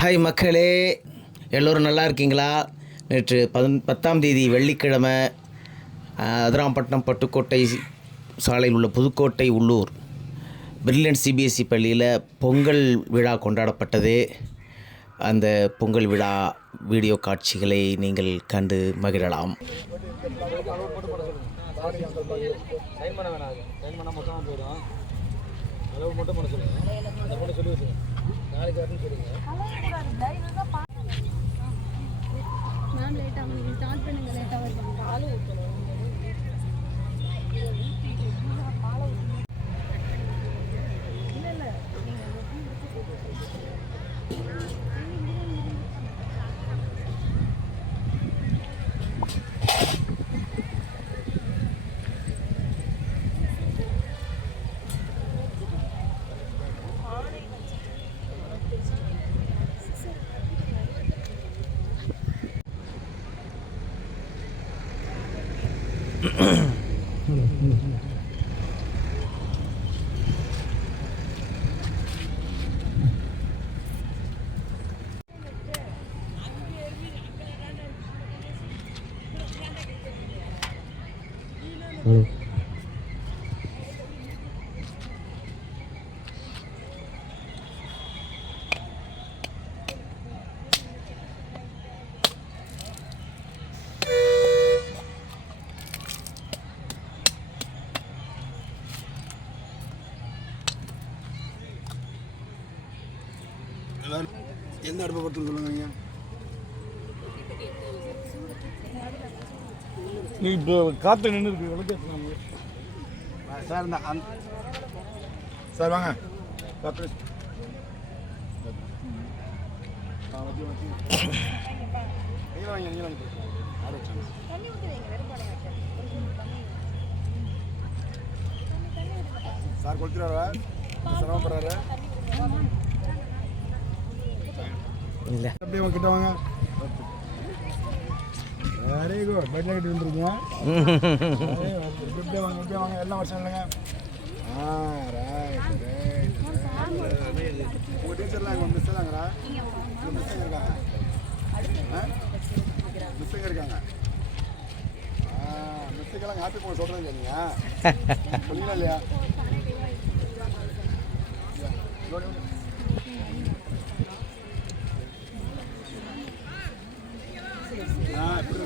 Hi மக்களே. எல்லோரும் நல்லா இருக்கீங்களா? நேற்று பதன் பத்தாம் தேதி வெள்ளிக்கிழமை அதிராம்பட்டினம் பட்டுக்கோட்டை சாலையில் உள்ள புதுக்கோட்டை உள்ளூர் பிரில்லியன்ட் சிபிஎஸ்சி பள்ளியில் பொங்கல் விழா கொண்டாடப்பட்டது. அந்த பொங்கல் விழா வீடியோ காட்சிகளை நீங்கள் கண்டு மகிழலாம். சைன் பண்ண வேணாம். சைன் பண்ணால் மொத்தமாக போயிடும். அளவு மட்டும் பண்ண சொல்லுங்கள் சொல்லி வச்சுருங்க நாளைக்கு வரணும்னு சொல்லுங்க Hello. எந்த அடுப்பை பற்றி சொல்லுங்க? நீ இப்போ காற்று நின்று இருக்கு விளக்கு சார் இந்த அந் சார் வாங்க. டாக்டர் சார் கொடுத்துருவாரா சிரமப்படுறாரு? இல்லை அப்படியே கிட்ட வாங்க வெரி குட் பெட்ல கட்டி வந்துருக்கீங்க இப்படியே வாங்க இப்படியே வாங்க எல்லாம் வருஷம் இல்லைங்க ஆ ரைட் ரைட் உங்கள் டீச்சர்லாம் உங்கள் மிஸ் தாங்கடா உங்கள் மிஸ் எங்கே இருக்காங்க மிஸ் எங்கே இருக்காங்க ஆ மிஸ்ஸுக்கெல்லாம் ஹாப்பி போக சொல்கிறது சொல்லுங்களா இல்லையா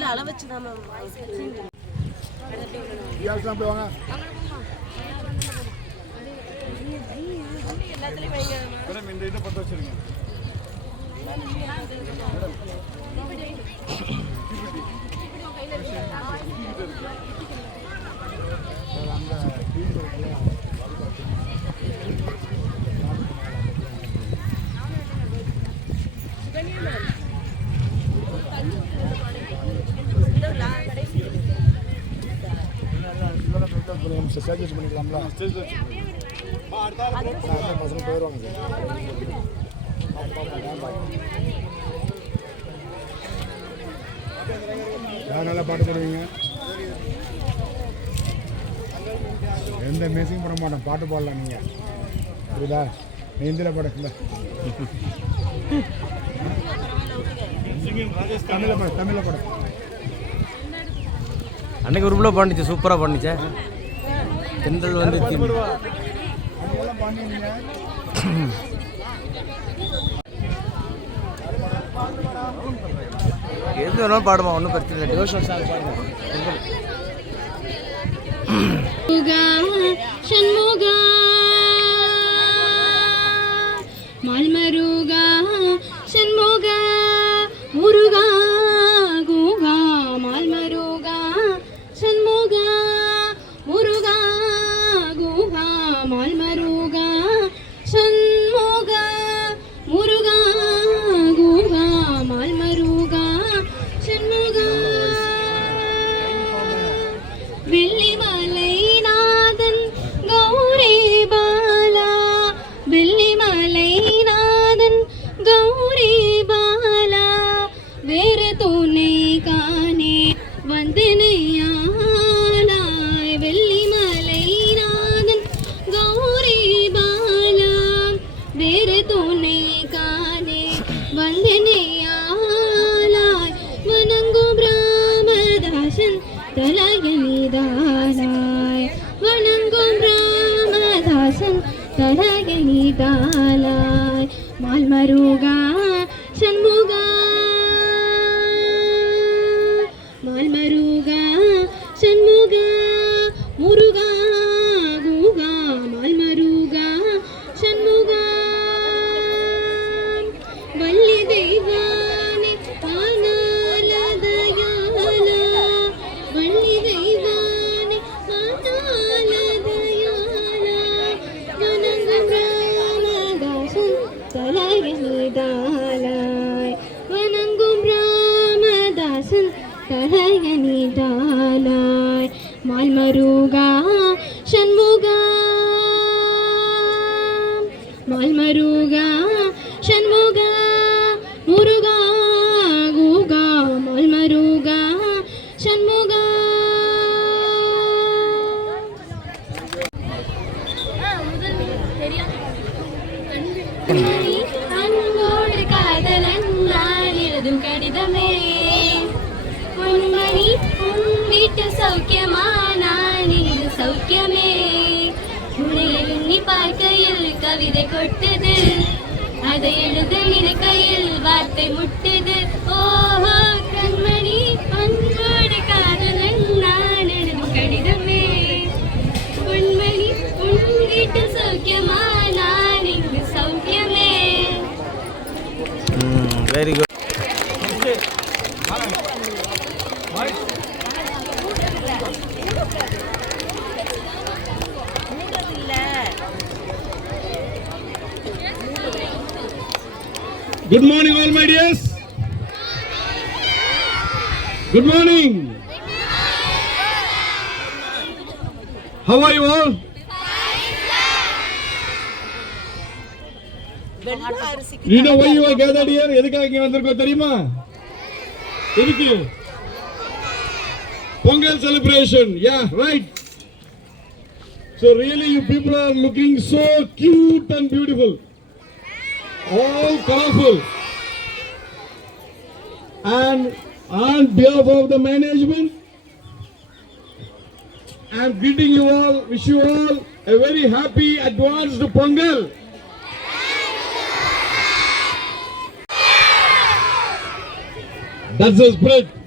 இல்ல அளவு வச்சு தான் மேம் மேடம் இந்த இதை பற்ற வச்சிருங்க. சர்ஜரி பண்ணிக்கலாம்ல? ஸ்டேஜ் பசங்க போயிடுவாங்க யார் நல்லா பாட்டு பாடுவீங்க. எந்த மியூசிக்கும் பண்ண மாட்டோம் பாட்டு பாடலாம் நீங்கள் புரியுதா? நீ இந்தியில் பாடுங்கள தமிழில் பாடு தமிழில் பாடு. அன்னைக்கு ஒரு பிள்ளை பண்ணிச்சு. சூப்பராக பண்ணிச்சே. தென்றல் வந்து எது வேணாலும் பாடுமா ஒன்றும் பிரச்சனை இல்லை. டிவோஷனல் சாங் சண்முகா மல்மருகா ராமதாசன் தலகனிதாளாய் வணங்கும் ராமதாசன் தலகனிதாளாய் மால்மருகா சண்முகா மால்மருகா சண்முகா முருகா குகா மால்மருகா சண்முகா அன்போடு கவிதை கொட்டுது. அதை எழுத கையில் வார்த்தை முட்டுது. Good morning, all my dears. Good morning. How are you all? வெள்ளை அரிசிக்கு You know why you are gathered here? எதுக்காக இங்க வந்திருக்கோம் தெரியுமா எதுக்கு Pongal celebration. Yeah, right. So really you people are looking so cute and beautiful. All colorful. And on behalf of the management, I am greeting you all, wish you all a very happy advanced Pongal. That's the spirit.